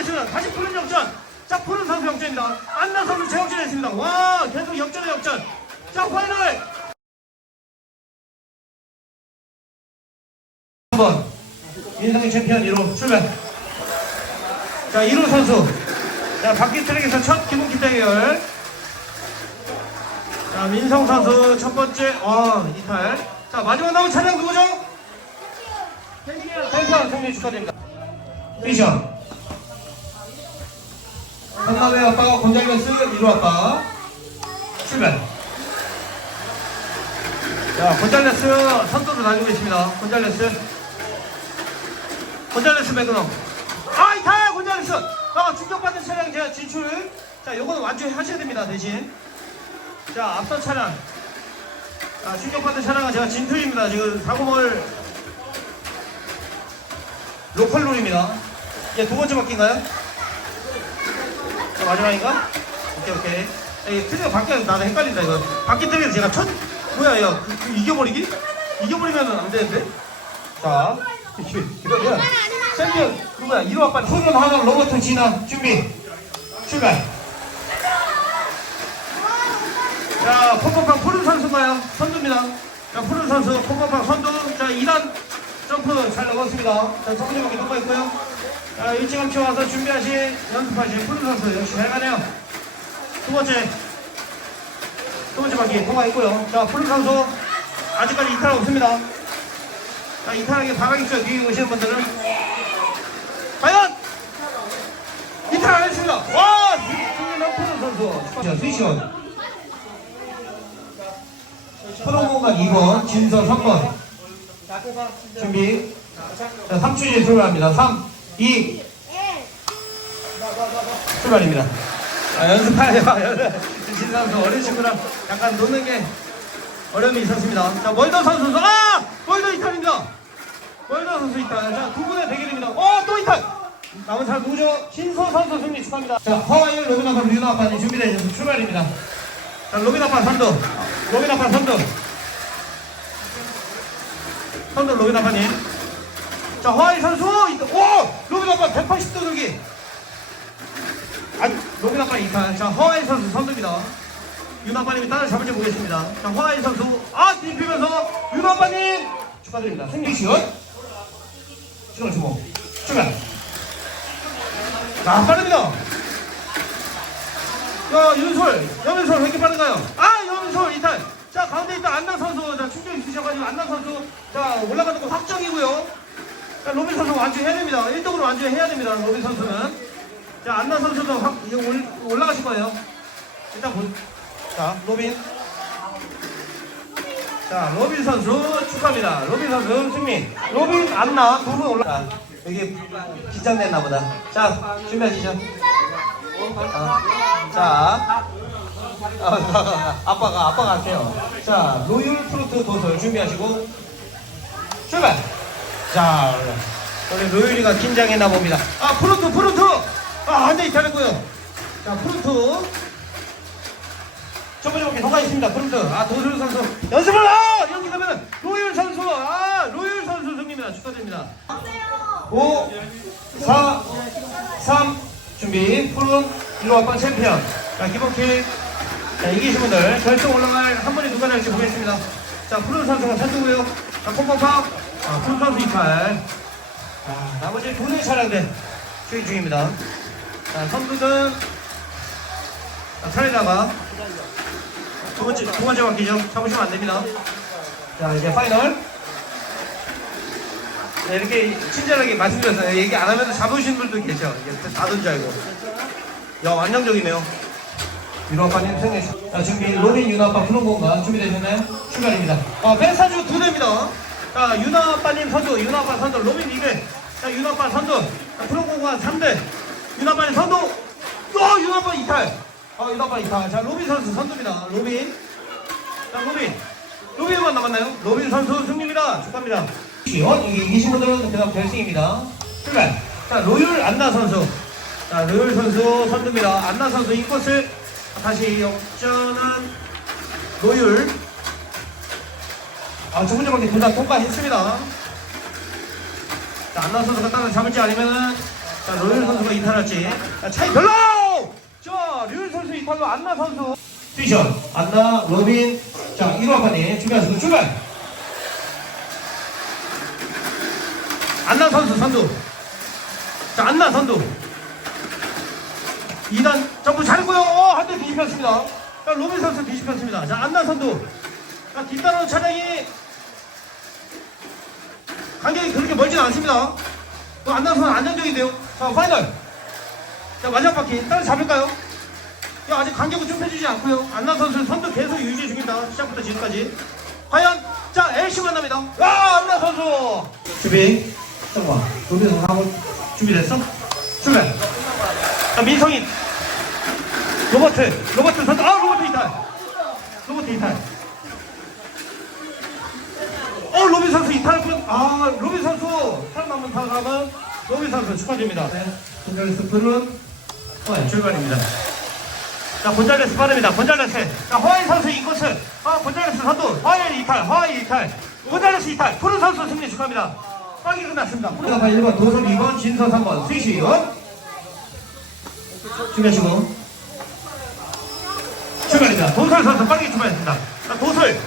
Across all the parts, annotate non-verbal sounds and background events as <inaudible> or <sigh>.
역전했습니다. 다시 푸른 역전. 자, 푸른 선수 역전입니다. 안나 선수 재역전했습니다. 와, 계속 역전의 역전. 자, 파이널. 한번 인성의 챔피언 1호 출발. 자, 1호 선수. 자, 바퀴 트랙에서 첫 기본 기 대결. 자, 민성 선수 첫 번째, 어, 이탈. 자, 마지막 남은 차량 누구죠? 탱크한 승리 축하드립니다. 피션. 한남의 아빠가 곤잘레스 1호 아빠. 출발. 자, 곤잘레스 선두로 달리고 있습니다. 곤잘레스. 곤잘레스 매그넘. 아, 이탈 곤잘레스. 아, 충격받은 차량 제가 진출. 자, 요거는 완주하셔야 됩니다, 대신. 자, 앞선 차량. 자, 충격받은 차량은 제가 진투입니다. 지금 사고몰 로컬 룰입니다. 이제 두 번째 바퀴인가요? 자, 마지막인가? 오케이, 오케이. 이 트리가 바뀌어 나도 헷갈린다, 이거. 바퀴 트리에서 제가 첫, 뭐야, 야, 그, 그 이겨버리기? 이겨버리면 안 되는데? 자, 이거야. 챔피언, 누구야? 1호 아빠, 소년 하나 로버트 진화, 준비, 출발. 자, pompom팡 푸른 선수가요. 선두입니다. 자, 푸른 선수, pompom팡 선두. 자, 2단 점프 잘 넘었습니다. 자, 첫 번째 바퀴 통과했고요. 자, 일찌감치 와서 준비하신, 연습하신 푸른 선수 역시 잘 가네요. 두 번째, 두 번째 바퀴 통과했고요. 자, 푸른 선수, 아직까지 이탈 없습니다. 자, 이탈하게 바가겠어요. 뒤에 오시는 분들은. 과연! 이탈 안 했습니다. 와! 푸른 선수. 자, 스위션. 프로공간 2번, 진서 3번. 준비. 자, 3초째 출발합니다. 3, 2, 출발입니다. 아, 연습하세요. <laughs> 진서 선수 어린 친구랑 약간 노는 게 어려움이 있었습니다. 자, 월더 선수, 아! 월더 이탈입니다. 월더 선수 이탈. 자, 두 분의 대결입니다. 어, 또 이탈! 남은 잘 누구죠? 신서 선수 승리 축하합니다. 자, 허와이 로빈 아빠, 류나 아빠님 준비되어 있어서 출발입니다. 자, 로빈 아빠 선두. 로빈 아빠 선두. 선두 로빈 아빠님. 자, 허와이 선수. 오! 로빈 아빠 180도 돌기. 아, 로빈 아빠 이탈. 자, 허와이 선수 선두입니다. 윤 아빠님이 따라 잡을지 보겠습니다. 자, 허와이 선수. 아, 뒤집히면서 윤 아빠님 축하드립니다. 승리 시원. 시원 주목. 출발. 아, 빠릅니다. 야, 윤솔, 염윤솔 왜 이렇게 빠른가요? 아, 염윤솔 이탈. 자, 가운데 있던 안나 선수, 자, 충격 있으셔가지고 안나 선수, 자, 올라가는 거 확정이고요. 자, 로빈 선수 완주해야 됩니다. 1등으로 완주해야 됩니다, 로빈 선수는. 자, 안나 선수도 확, 올라가실 거예요. 일단 보, 자, 로빈. 자, 로빈 선수 축하합니다. 로빈 선수 승리. 로빈, 안나 두 분 올라. 자, 여기 긴장됐나 보다. 자, 준비하시죠. 어, 자, 아, <laughs> 아빠가 아빠가 할게요. 자, 로율 프루트 도설 준비하시고 출발. 자, 우리 로율이가 긴장했나 봅니다. 아, 프루트 프루트. 아, 안돼 이탈했고요. 자, 프루트. 첫 번째 바퀴 통과했습니다. 프루트. 아, 도술 선수 연습을 아 이렇게 되면 로율 선수 아 로율 선수 승리입니다. 축하드립니다. 5, 4, 3, 준비. 푸른 1호 아빠 챔피언. 자, 기본킥. 자, 이기신 분들 결승 올라갈 한 분이 누가 될지 보겠습니다. 자, 푸른 선수가 선두고요. 자, 콩 콩팡. 아, 푸른 선수 이탈. 자, 나머지 두 대의 차량들 추진 중입니다. 자, 선두는 자, 트레이너가 두 번째, 두 번째 바퀴죠. 잡으시면 안 됩니다. 자, 이제 파이널. 네, 이렇게 친절하게 말씀드렸어요. 얘기 안 하면 잡으신 분도 계셔. 줄 알고. 야, 완성적이네요. 윤호 아빠님 승리. 자, 준비. 로빈 아빠 푸른 공간 준비되셨나요? 출발입니다. 어, 벤사주 두 대입니다. 자, 윤호 아빠님 선두, 윤호 아빠 선두, 로빈 2대. 자, 윤호 아빠 선두. 자, 공간 3대. 윤호 아빠님 선두. 어, 윤호 아빠 이탈. 어, 윤호 아빠 이탈. 자, 로빈 선수 선두입니다. 로빈. 자, 로빈. 로빈만 남았나요? 로빈 선수 승리입니다. 축하합니다. 시원, 여기 이기신 분들은 그다음 결승입니다. 출발. 자, 로율 안나 선수. 자, 로율 선수 선두입니다. 안나 선수 인코스 다시 역전한 로율. 아, 첫 번째 바퀴 둘다 통과했습니다. 자, 안나 선수가 따라 잡을지 아니면은 자, 로율 선수가 이탈할 맞았지. 자, 차이 별로! 자, 류일 선수 이탈로 안나 선수. 퓨전, 안나, 로빈. 자, 1호 아빠님 준비하시고 출발! 안나 선수 선두. 자, 안나 선두. 2단 점프 잘했고요. 어, 한대 뒤집혔습니다. 자, 로빈 선수 뒤집혔습니다. 자, 안나 선두. 자, 뒤따라오는 차량이 간격이 그렇게 멀진 않습니다. 또 안나 선수 안정적인데요. 자, 파이널. 자, 마지막 바퀴. 따라 잡을까요? 야, 아직 간격은 좀 펴주지 않고요. 안나 선수 선두 계속 유지 중입니다. 시작부터 지금까지. 과연, 자, LC 만납니다. 와, 안나 선수! 준비. 로빈 선수 한번 준비됐어? 출발. 자, 민성인. 로버트. 로버트 선수. 아, 로버트 이탈. 로버트 이탈. 어, 로빈 선수 이탈 분. 아, 로빈 선수. 살아남은 사람은 로빈 선수 축하드립니다. 네. 곤잘레스 풀은 어, 출발입니다. 자, 곤잘레스 빠릅니다. 곤잘레스. 자, 허와이 선수 인코스. 아, 곤잘레스 선두. 허와이 이탈. 허와이 이탈. 곤잘레스 이탈. 푸른 선수 승리 축하합니다. 빨리 끝났습니다. 푸른 선수 1번, 도선 2번, 진선 3번, 스위시원. 준비하시고. 출발입니다. 도설 선수 빠르게 출발했습니다. 자, 도설.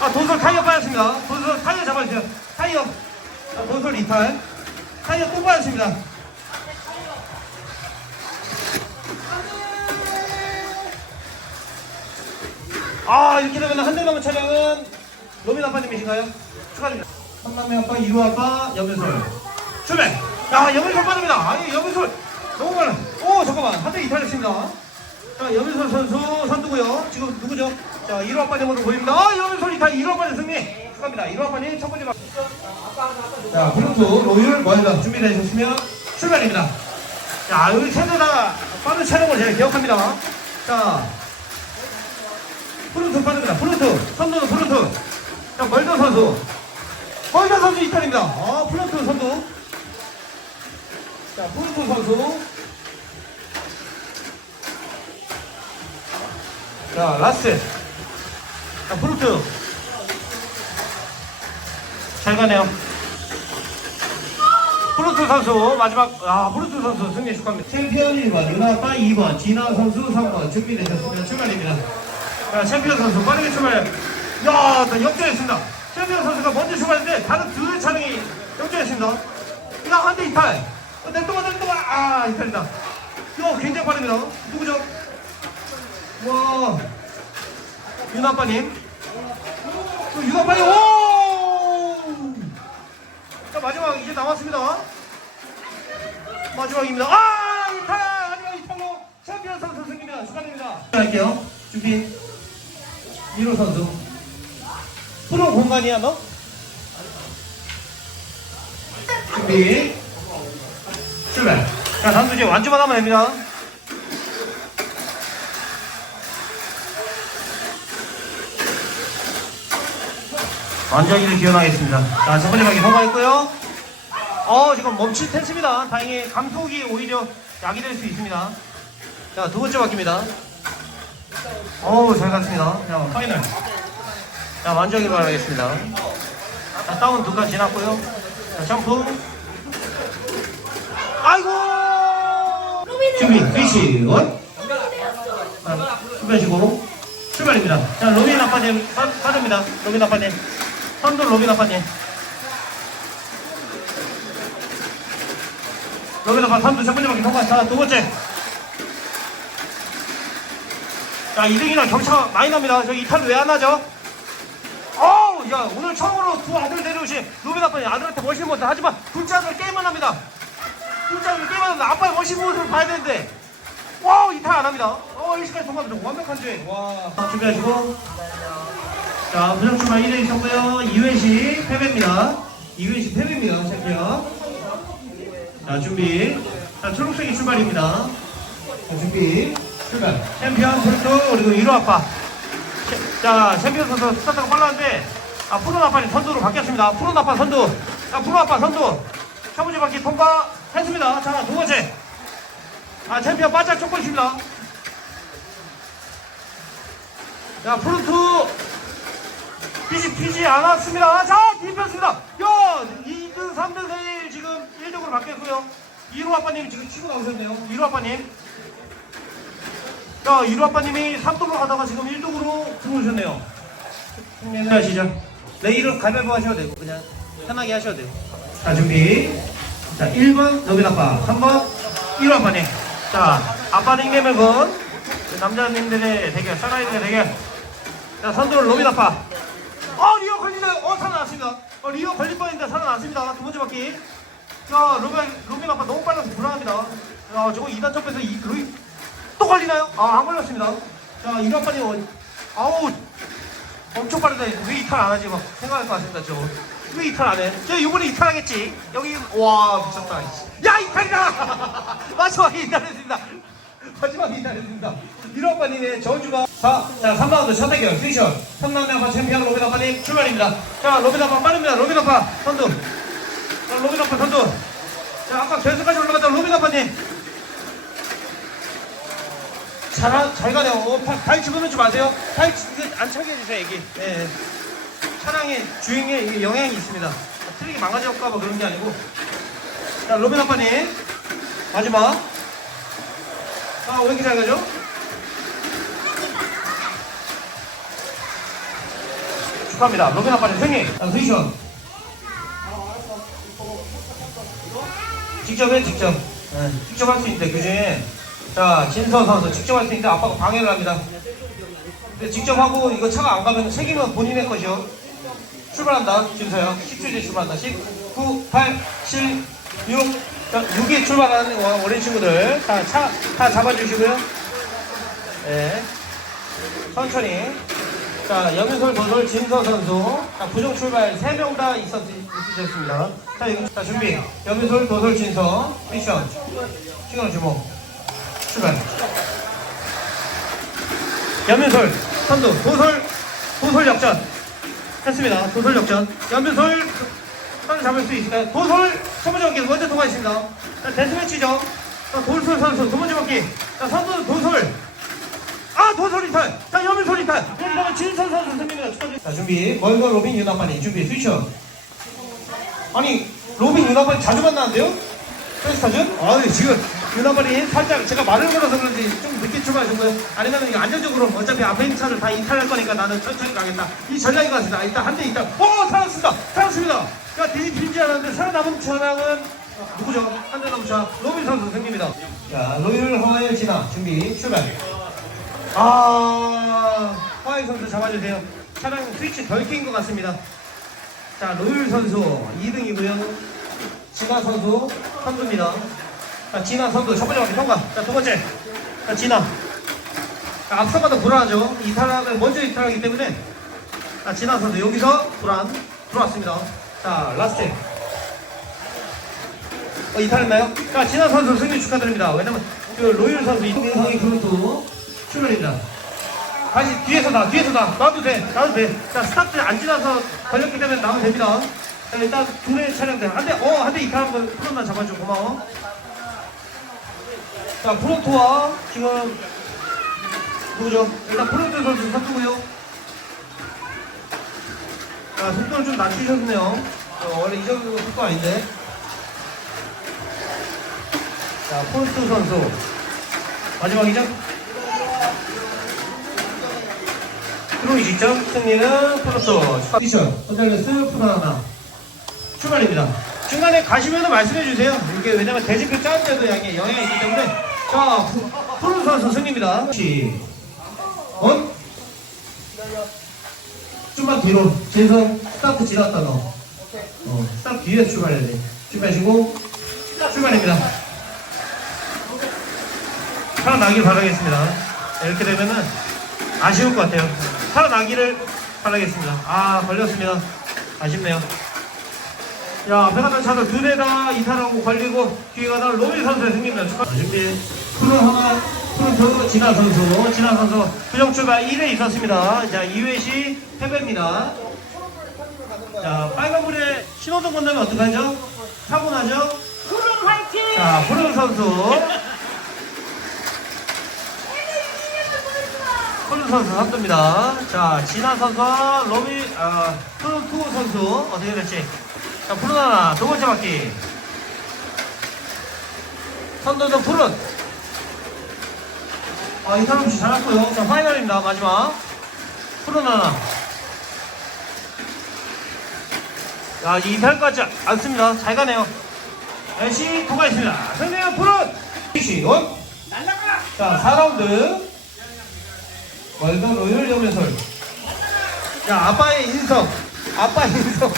아, 도설 타이어 빠졌습니다. 도설 타이어 잡아주세요. 타이어. 자, 도설 이탈. 타이어 또 빠졌습니다. 아, 이렇게 되면 한 대 남은 차량은 로빈 아빠님이신가요? 축하드립니다. 삼남매 아빠, 이루 아빠, 염윤솔. 출발! 야, 염윤솔 빠집니다. 아니, 염윤솔. 너무 많아. 오, 잠깐만. 한대 이탈했습니다. 자, 염윤솔 선수 선두고요. 지금 누구죠? 자, 이루 아빠님으로 보입니다. 아, 염윤솔 이탈, 이루 아빠님 승리. 축하합니다. 이루 아빠님 첫 번째 박. 자, 블루투 로율 먼저 준비되셨으면 출발입니다. 자, 여기 세대 다 빠른 촬영을 제가 기억합니다. 자, 프루트 빠릅니다. 프루트. 선두는 프루트. 자, 멀더 선수. 멀더 선수 이탈입니다. 아, 프루트 선두. 자, 프루트 선수. 자, 라스. 자, 프루트. 잘 가네요. 프루트 선수 마지막 아 프루트 선수 승리 축하합니다. 챔피언 1번 유나빠 2번 진아 선수 3번 준비되셨으면 출발입니다. 자, 챔피언 선수 빠르게 출발. 야, 나 역전했습니다. 챔피언 선수가 먼저 출발했는데 다른 두 차량이 역전했습니다. 이거 한대 이탈. 어, 내 동안 아 이탈이다. 이거 굉장히 빠릅니다. 누구죠? 와, 윤아빠님. 또 윤아빠님 오. 자 마지막 이제 남았습니다. 마지막입니다. 아 이탈 마지막 이탈로 챔피언 선수 승리입니다. 축하드립니다. 할게요. 준비. 1호 선수. 프로 공간이야 너? 준비. 출발. 자 선수 이제 완주만 하면 됩니다. 완전히를 기원하겠습니다. 자, 첫 번째 바퀴 통과했고요. 어, 지금 멈칫 했습니다. 다행히 감속이 오히려 약이 될 수 있습니다. 자, 두 번째 바퀴입니다. 어우, 잘 갔습니다. 자, 파이널. 자, 완전히 바라겠습니다. 자, 다운 두칸 지났고요. 자, 점프. 아이고! 준비, 피시, 원. 자, 준비하시고. 출발입니다. 자, 로빈 아빠님, 빠, 빠집니다. 로빈 아빠님. 선두 로빈 아빠님. 로빈 아빠 선두 첫 번째 바퀴 통과. 자, 두 번째. 자, 2등이랑 격차가 많이 납니다. 저 이탈은 왜안 하죠? 어우, 야, 오늘 처음으로 두 아들 데려오신 로빈 아빠님 아들한테 멋있는 모습 하지만 둘째 아들 게임만 합니다. 둘째 아들 게임만 합니다. 아빠의 멋있는 모습을 봐야 되는데. 와우, 이탈 안 합니다. 어, 이 시까지 통과합니다. 완벽한 주행. 와. 준비하시고. 자, 부정 출발 1회 있었고요. 2회시 패배입니다. 2회시 패배입니다. 챔피언. 자, 준비. 자, 초록색이 출발입니다. 자, 준비. 출발. 챔피언 선수 그리고 1호 아빠. 챔- 자, 챔피언 선수 스타트가 빨랐는데 아, 프로 아빠님 선두로 바뀌었습니다. 프로 아빠 선두. 자, 프로 아빠 선두. 첫 번째 바퀴 통과했습니다. 자, 두 번째. 아, 챔피언 바짝 쫓고 있습니다. 자, 프론트 피지 피지 않았습니다. 자, 뒤편습니다. 야, 2등, 3등 세일 지금 1등으로 바뀌었고요. 이루 아빠님 지금 치고 나오셨네요. 이루 아빠님. 자, 이루 아빠님이 3도로 가다가 지금 1도로 들어오셨네요. 하시죠. 내일은 가위바위보 하셔도 되고, 그냥 편하게 하셔도 돼요. 자, 준비. 자, 1번 로빈 아빠, 3번 이루 아빠님. 자, 아빠 닉네임은 남자님들의 대결, 사나이들의 대결. 자, 선두는 로빈 아빠. 어, 리오 걸리네요. 어, 살아났습니다. 어, 리오 걸릴 뻔했는데 살아났습니다. 두 번째 바퀴. 자, 로빈, 로빈 아빠 너무 빨라서 불안합니다. 야, 저거 2단 점에서 이, 로이, 또 걸리나요? 아, 안 걸렸습니다. 자, 이루 아빠님, 어, 아우, 엄청 빠르다. 왜 이탈 안 하지? 막 생각할 것 같습니다. 저. 왜 이탈 안 해? 저 이번에 이탈하겠지? 여기, 와, 미쳤다. 야, 이탈이다! <laughs> 마지막에 이탈했습니다. 마지막에 이탈했습니다. 이루 아빠님의 저주가. 자, 자, 3라운드 첫 대결, 픽션. 3라운드 아빠 챔피언 로빈 아빠님 출발입니다. 자, 로빈 아빠 빠릅니다. 로빈 아빠 선두. 자, 로빈 아빠 선두. 자, 아까 결승까지 올라갔던 로빈 아빠님. 잘, 잘 가네요. 어, 파- 타이 집어넣지 마세요. 이거 안 차게 해주세요, 애기. 예, 예. 차량의 주행에 영향이 있습니다. 트랙이 망가질까 봐 그런 게 아니고. 자, 로빈 아빠님. 마지막. 아, 왜 이렇게 잘 가죠? 축하합니다. 로빈 아빠님 승리. 자, 스위션. 직접 해, 직접. 네, 직접 할 수 있는데, 그중에. 자, 진서 선수 직접 할 수 있는데 아빠가 방해를 합니다. 근데 직접 하고 이거 차가 안 가면 책임은 본인의 것이요. 출발한다, 진서야. 10초 뒤에 출발한다. 10, 9, 8, 7, 6. 자, 6에 출발하는 어, 어린 친구들. 자, 차, 다 잡아주시고요. 네. 천천히. 자, 염윤솔, 도솔, 진서 선수. 자, 부정 출발 3명 다 있었, 있으셨습니다. 자, 이거, 자, 준비. 염윤솔, 도솔, 진서. 미션. 시간 주목. 출발. 연민솔 선두 도솔 도솔 역전 했습니다. 도솔 역전 연민솔 선수 잡을 수 있을까요? 도솔 첫 번째 바퀴 먼저 통과했습니다. 자, 데스매치죠. 자, 도솔 선수 두 번째 바퀴. 자, 선두 도솔. 아 도솔 이탈. 자 연민솔 이탈. 그러면 진선 선수 승리입니다. 축하드립니다. 자 준비. 멀건 로빈 유나파니 준비 스위쳐. 아니 로빈 유나파니 자주 만나는데요? 페스타전? 아, 네, 지금 유나발이 살짝 제가 말을 걸어서 그런지 좀 늦게 출발하신 거예요? 아니면 이거 안정적으로 어차피 앞에 있는 차를 다 이탈할 거니까 나는 천천히 가겠다. 이 전략인 것 같습니다. 일단 한 대 있다. 어, 살았습니다. 살았습니다. 야, 뒤집힌지 알았는데 살아남은 차량은 어, 누구죠? 한대 남은 차. 로빈 선수 승리입니다. 자, 로열 하와이 진화 준비 출발. 아, 하와이 선수 잡아주세요. 차량 스위치 덜 낀 것 같습니다. 자, 로열 선수 2등이고요. 진아 선수 선두입니다. 자, 진아 선수 첫 번째 바퀴 통과. 자, 두 번째. 자, 진아. 자, 앞서가도 불안하죠. 이탈하면 먼저 이탈하기 때문에. 자, 진아 선수 여기서 불안 들어왔습니다. 자, 라스트. 어, 이탈했나요? 자, 진아 선수 승리 축하드립니다. 왜냐면 그 로열 선수 이동성이 그것도 출연입니다. 다시 뒤에서 나, 뒤에서 나. 놔도 돼, 놔도 돼. 자, 스타트 안 지나서 걸렸기 때문에 나오면 됩니다. 자, 일단 둘의 차량들. 한 대, 어, 한 대 이탈한 거 프론만 잡아줘. 고마워. 자, 프론트와 지금 누구죠? 일단 프론트 선수 선두고요. 자, 속도를 좀 낮추셨네요. 어, 원래 이 정도 속도 아닌데. 자, 프론트 선수. 마지막이죠? 크로이 직접 승리는 프로토 미션 호텔레스 프로하나 출발입니다. 중간에 가시면 말씀해 주세요. 이게 왜냐면 대진표 짜는데도 양에 영향이 있기 때문에 자 프- 프로 선수 승리입니다. 시 원. 좀만 뒤로 진선 스타트 지났다 너. 어, 스타트 뒤에 출발해야 돼. 준비하시고 출발입니다. 살아나길 바라겠습니다. 이렇게 되면은 아쉬울 것 같아요. 살아나기를 바라겠습니다. 아, 걸렸습니다. 아쉽네요. 야, 앞에 갔던 차들 두대다 이탈하고 걸리고 뒤에 가던 로빈 선수의 승리입니다. 축하. 준비. 프로 하나, 프로 진아 선수, 진아 선수 부정 출발 1회 있었습니다. 자, 2회 시 패배입니다. 자, 빨간불에 신호등 건너면 어떡하죠? 사고 나죠? 구름 화이팅! 자, 푸른 선수. 푸른 선수 선두입니다. 자, 진아 선수와 로비, 아, 푸른 투 선수. 어떻게 될지. 자, 푸른 하나, 두 번째 바퀴. 선두는 푸른. 아, 이탈람 씨 잘했고요. 자, 파이널입니다. 마지막. 푸른 하나. 야, 이 이탈까지 안 씁니다. 잘 가네요. NC 통과했습니다. 승리는 푸른! 시 원. 날라가! 자, 4라운드. 월드 로열 염면설. 야, 아빠의 인성. 아빠의 인성.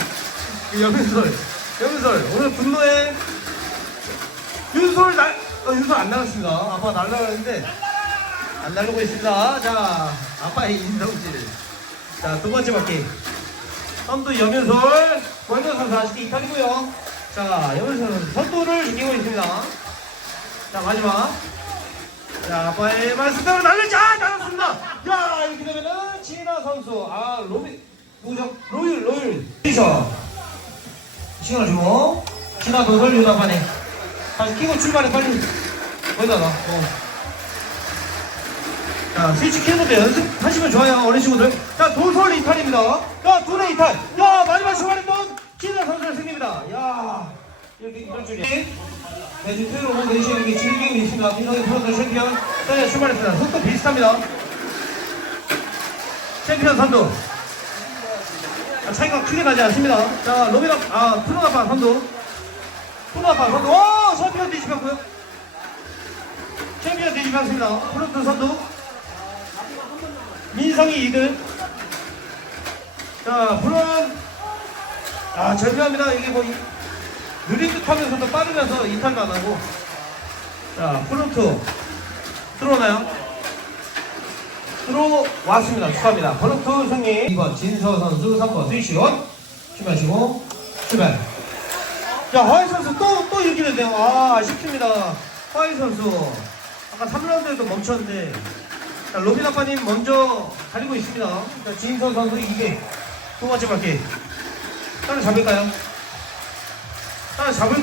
그 염면설. 염면설. 오늘 분노의 윤솔 날, 어, 윤솔 안 나갔습니다. 아빠 날라가는데 안 날르고 있습니다. 자, 아빠의 인성질. 자, 두 번째 바퀴. 선두 염면설. 월드 선수 아직 이탈이고요. 자, 염면설 선수 선두를 이기고 있습니다. 자, 마지막. 자, 아빠의 말씀대로 날리지! 아, 날았습니다! 야, 이렇게 되면은, 진아 선수. 아, 로비, 누구죠? 로율, 로율. 피셔. 시간을 주고, 진아 도설 유나반에. 다시 끼고 출발해, 빨리. 거기다가, 어. 자, 스위치 키는데 연습하시면 좋아요, 어린 친구들. 자, 도설 이탈입니다. 야, 둘의 이탈. 야, 마지막 출발했던 진아 선수의 승리입니다. 야, 이렇게 이런 줄이. 매주 토요일 오후 4시에 이렇게 즐기고 있습니다. 민성의 프로드 챔피언 네, 출발했습니다. 속도 비슷합니다. 챔피언 선두. 아, 차이가 크게 나지 않습니다. 자, 로비가, 아, 푸르나파 선두. 푸르나파 선두. 오! 챔피언 뒤집혔고요. 챔피언 뒤집혔습니다. 프로트 선두. 민성이 2등. 자, 푸른. 아, 절묘합니다. 이게 뭐, 이- 느린 듯 하면서도 빠르면서 이탈도 안 하고. 자, 프론트. 들어오나요? 들어왔습니다. 축하합니다. 프론트 승리. 2번 진서 선수, 3번 스위치원. 출발하시고, 출발. 자, 화이 선수 또, 또 이렇게 됐네요. 아, 아쉽습니다. 화이 선수. 아까 3라운드에도 멈췄는데. 자, 로빈 아빠님 먼저 가리고 있습니다. 자, 진서 선수 이게 두 번째 바퀴. 따로 잡을까요? 따라 잡을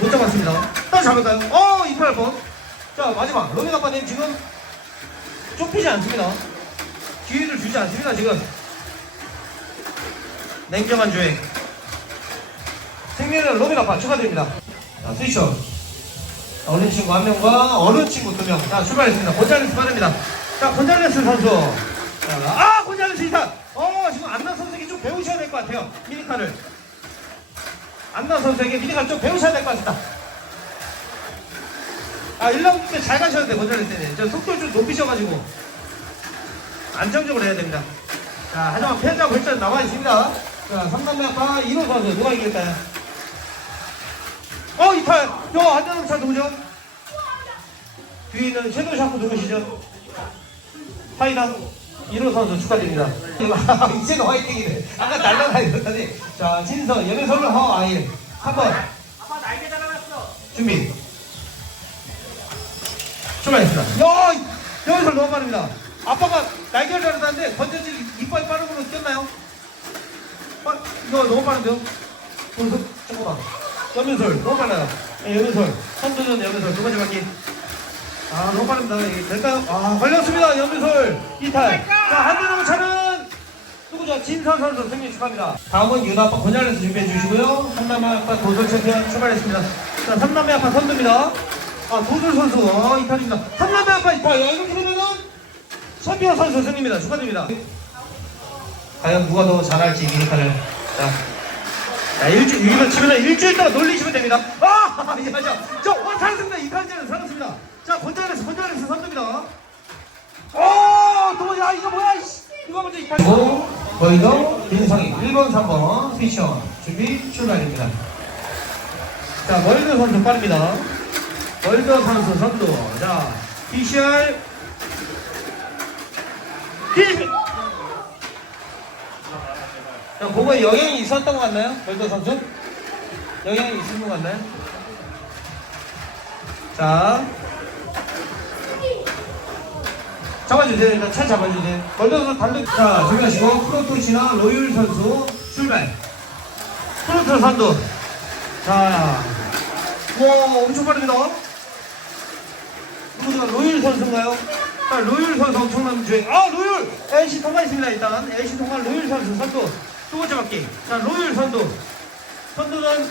못 잡았습니다. 따라 잡을까요? 어 이탈 번. 자 마지막 로빈 아빠님 지금 좁히지 않습니다. 기회를 주지 않습니다 지금. 냉정한 주행. 승리는 로빈 아빠 축하드립니다. 자 스위처. 자, 어린 친구 한 명과 어른 친구 두 명. 자 출발했습니다. 곤잘레스 빠릅니다. 자 곤잘레스 선수. 자, 아 곤잘레스 이탈. 어 지금 안나 선수에게 좀 배우셔야 될 것 같아요. 미니카를. 안나 선수에게 미니가 좀 배우셔야 될 것 같다. 아, 1라운드 때 잘 가셨는데, 먼저할 때는. 저 속도를 좀 높이셔가지고. 안정적으로 해야 됩니다. 자, 하지만 패자 벌전 남아 있습니다. 자, 3단계 아빠 1호 선수, 누가 이길까요? 어, 이탈! 야, 안전한 차 누구죠? 뒤에 있는 섀도우 샤프 누구시죠? 파이다. 1호 선수 축하드립니다. <laughs> 이제는 화이팅이네. 아까 날라다니더니. 자, 진서, 연애설로 허아일. 한번 아빠 날개 달아놨어! 준비. 출발했습니다. 야, 연애설 너무 빠릅니다. 아빠가 날개를 달았다는데 건전지 이빨 빠른 걸로 뛰었나요? 빠, 이거 너무 빠른데요? 보세요. 잠깐만. 연면설 너무 빨라요. 네, 연면설. 선두는 연면설 두 번째 바퀴. 아 너무 빠릅니다. 이게 될까요? 아 걸렸습니다. 연면설 이탈. 자 한대동 차는 누구죠? 진선 선수 승리 축하합니다. 다음은 윤아 아빠 권яр에서 준비해 주시고요. 삼남매 아빠 도솔 챔피언 출발했습니다. 자 삼남매 아빠 선두입니다. 아 도솔 선수 어, 이탈입니다. 삼남매 아빠 이탈. 야 이렇게 되면은 챔피언 선수 승리입니다. 축하드립니다. 과연 누가 더 잘할지 미니카를. 자. 자, 일주일, 이거 치면 일주일 동안 놀리시면 됩니다. 아! <laughs> 예, 맞아. 저, 어, 살았습니다. 이탈자는 살았습니다. 자, 권자에서, 권자에서 선두입니다. 어, 또, 야, 이거 뭐야, 이씨. 이거 먼저 이탈. 고 거의도 민성이 1번, 3번, 피션. 준비, 출발입니다. 자, 월드 선수 빠릅니다. 월드 선수 선두. 자. 힐! 자, 그거에 영향이 있었던 것 같나요? 별도 선수? 영향이 있었던 것 같나요? 자. 잡아주세요. 일단 차 잡아주세요. 벌도 선수 단독. 자, 준비하시고, 프로토시나 로율 선수 출발. 프로토 선두. 자. 와, 엄청 빠릅니다. 누구죠? 로율 선수인가요? 자, 로율 선수 엄청난 주행. 아, 로율! NC 통과했습니다, 일단. NC 통과 로율 선수 선두. 두 번째 바퀴. 자, 로율 선두. 선두는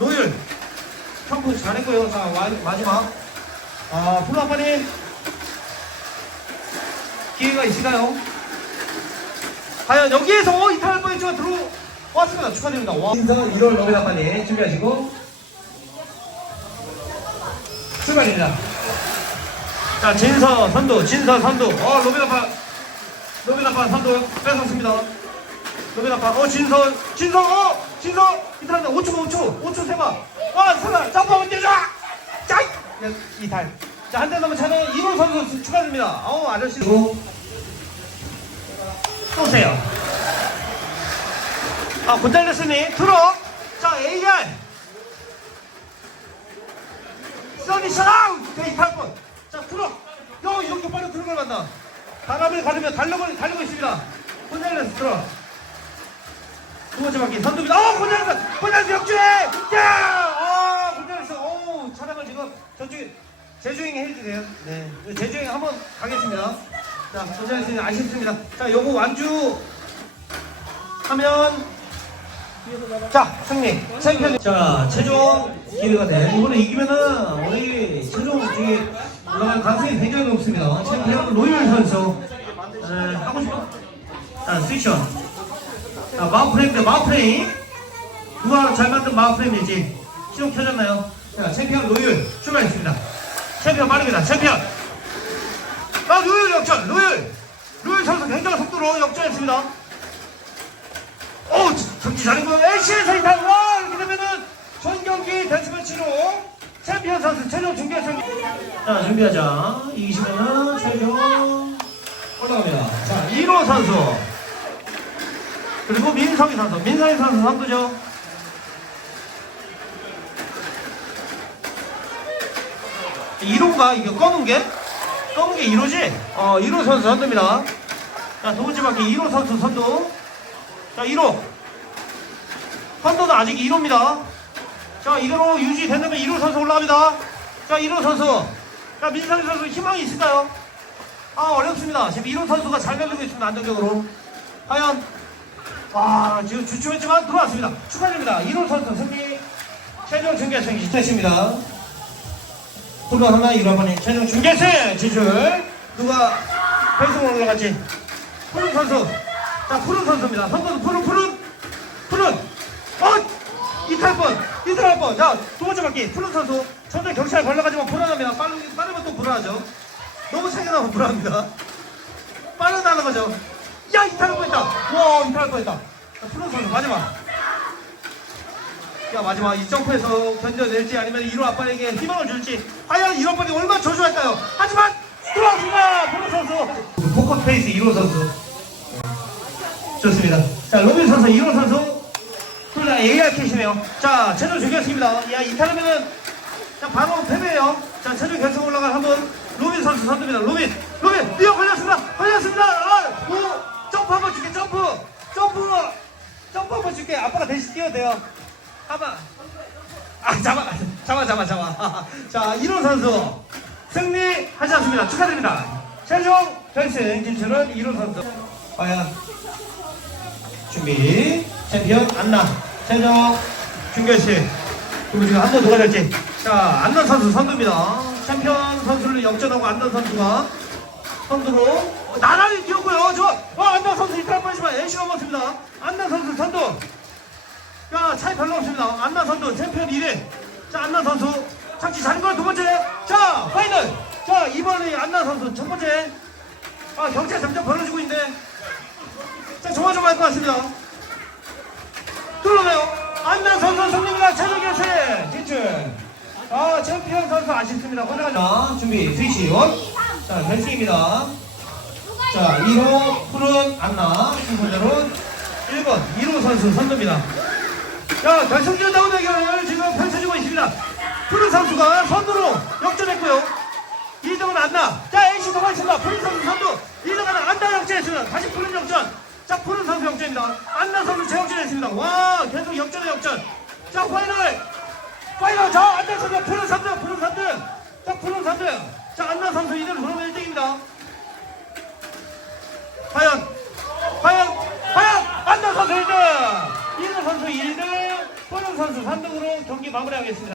로율. 샴푸 잘했고요. 자, 와- 마지막. 아, 프로 아빠님. 기회가 있을까요? 과연 여기에서 이탈할 뻔했지만 들어왔습니다. 축하드립니다. 와. 인사 1월 로빈 아빠님 준비하시고. 출발입니다. 자, 진서 선두, 진서 선두. 어, 로빈 아빠. 로빈 아빠 선두 뺏었습니다. 로빈 아빠, 어, 진서, 진서, 어, 진서, 이탈한다. 5초, 5초, 5초 세봐. 아, 세봐. 점프하면 뛰어줘! 짜! 네, 이탈. 자, 한 대 넘은 차는 이호 선수 축하드립니다. 어우, 아저씨. 또 오세요. 아, 곤잘레스님, 트럭. 자, AR. 써니 샤우! 네, 이탈 번. 자, 트럭. 야, 이렇게 트럭을 만나. 바람을 가르며 달려고, 달리고 있습니다. 곤잘레스 트럭. 두 번째 바퀴 선두입니다. 어, 곤잘레스! 곤잘레스 역주행! 야! 아, 곤잘레스. 오, 차량을 지금 저쪽에 제주행 해주세요. 네. 제주행 한번 가겠습니다. 자, 곤잘레스는 아쉽습니다. 자, 요거 완주 하면 자, 승리. 챔피언. 자, 최종 기회가 돼. 이번에 이기면은 우리 최종 뒤에 올라갈 가능성이 굉장히 높습니다. 챔피언 로열 선수. 네, 하고 싶어? 자, 스위션. 자, 마우프레임입니다. 마우프레임. 누가 잘 만든 마우프레임일지. 시동 켜졌나요? 자, 챔피언 로열 출발했습니다. 챔피언 빠릅니다. 챔피언. 아, 로열 역전. 로열. 로열 선수 굉장한 속도로 역전했습니다. 오, 정지 잘했고, LC에서 이탈, 와, 이렇게 되면은, 전 경기 데스매치로 챔피언 선수 최종 중계선. 자, 준비하자. 이기시면은 최종 올라갑니다. 자, 1호 선수. 그리고 민성희 선수. 민성희 선수 선두죠. 이 1호가 이게 검은 게? 검은 게 1호지? 어, 1호 선수 선두입니다. 자, 두 번째 바퀴 1호 선수 선두. 자, 1호. 선두는 아직 1호입니다. 자, 이대로 유지된다면 1호 선수 올라갑니다. 자, 1호 선수. 자, 민상희 선수 희망이 있을까요? 아, 어렵습니다. 지금 1호 선수가 잘 달리고 있습니다. 안정적으로. 과연, 와, 지금 주춤했지만 들어왔습니다. 축하드립니다. 1호 선수 승리. 최종 중계승 시작입니다. 프로 하나 1호 번님 최종 중계승 진출. 누가 결승으로 올라갔지? 푸른 선수. 자, 푸른 선수입니다. 선수는 푸른, 푸른, 푸른. 어! 이탈 번, 이탈할 번. 자, 두 번째 바퀴. 푸른 선수. 천재 경찰 걸려가지고 불안합니다. 빠르, 빠르면 또 불안하죠. 너무 차게 나면 불안합니다. 빠르다는 거죠. 야, 이탈할 뻔 했다. 와, 이탈할 뻔 했다. 자, 푸른 선수, 마지막. 야, 마지막 이 점프에서 견뎌낼지 아니면 1호 아빠에게 희망을 줄지. 과연 1호 아빠이 얼마나 저주할까요? 하지만, 들어왔습니다. 푸른 선수. 포커 페이스 1호 선수. 좋습니다. 자, 로빈 선수, 1호 선수. 둘다 AR 캐시네요. 자, 최종 중결승입니다. 야, 이탈하면은, 자, 바로 패배예요. 자, 최종 결승 올라갈 한분 로빈 선수 선두입니다. 로빈, 로빈, 뛰어 걸렸습니다. 걸렸습니다. 아, 오, 점프 한번 줄게, 점프. 점프. 점프 한번 줄게. 아빠가 대신 뛰어도 돼요. 한번. 아, 잡아, 잡아, 잡아, 잡아. <laughs> 자, 1호 선수. 승리하셨습니다. 축하드립니다. 최종 결승 진출은 1호 선수. 과연 준비 챔피언 안나 최종 준결승 그리고 지금 한번 누가 될지. 자 안나 선수 선두입니다. 챔피언 선수를 역전하고 안나 선수가 선두로 어, 나란히 뛰었고요. 저 어, 안나 선수 이탈 뻔했지만 NC가 먹습니다. 안나 선수 선두. 야 차이 별로 없습니다. 안나 선수 챔피언 1위. 자 안나 선수 착지 잘한 거두 번째. 자 파이널. 자 이번에 안나 선수 첫 번째. 아 경찰 점점 벌어지고 있는데 자, 조마조마할 것 같습니다. 뚫어내요. 안나 선수 승리입니다. 최종 결승 진출. 아, 챔피언 선수 아쉽습니다. 고생하셨습니다. 준비, 스위치 원. 자, 결승입니다. 자, 2호 푸른 안나 순서대로 1번 1호 선수 선두입니다. 자, 결승전 나온 대결을 지금 펼쳐지고 있습니다. 푸른 선수가 선두로 역전했고요. 2등은 안나. 자, NC 있습니다. 푸른 선수 선두. 2등은 안나 역전했습니다. 다시 푸른 역전. 자, 푸른 선수 역전입니다. 안나 선수 재역전했습니다. 와, 계속 역전에 역전. 자, 파이널. 파이널. 자, 안나 선수 푸른 선두. 푸른 선두. 자, 푸른 선두. 자, 안나 선수 2등 그러면 1등입니다. 과연, 과연, 과연, 안나 선수 1등. 2등 선수 1등. 푸른 선수 3등으로 경기 마무리하겠습니다.